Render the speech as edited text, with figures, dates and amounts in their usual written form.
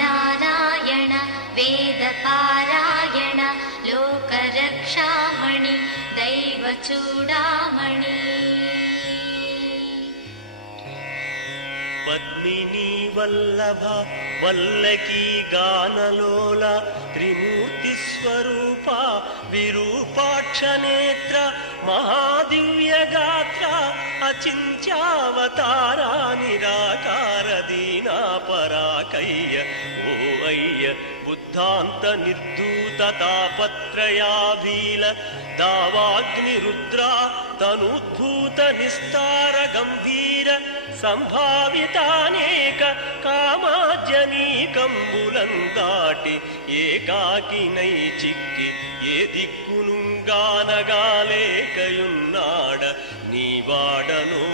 నారాయణ వేద పారాయణ లోకరక్షామణి దైవ చూడామణి. పద్మినీ వల్లభ వల్లకీ గానలోల త్రిమూర్తి స్వరూప విరూపాక్ష నేత్ర మహాదివ్య గాత్ర అచింత్యావతారా నిరాకార దీనా పరాకయ్య ఓ అయ్య బుద్ధాంత నిర్దూత తాపత్రయాభీల దావాగ్ని రుద్రా తనుద్భూత నిస్తార గంభీర సంభావితానేక కామాజనీకంబులం దాటి ఏకాకినై చిక్కి ఏ దిక్కును గానగాలేకయున్నాడ నీవాడనో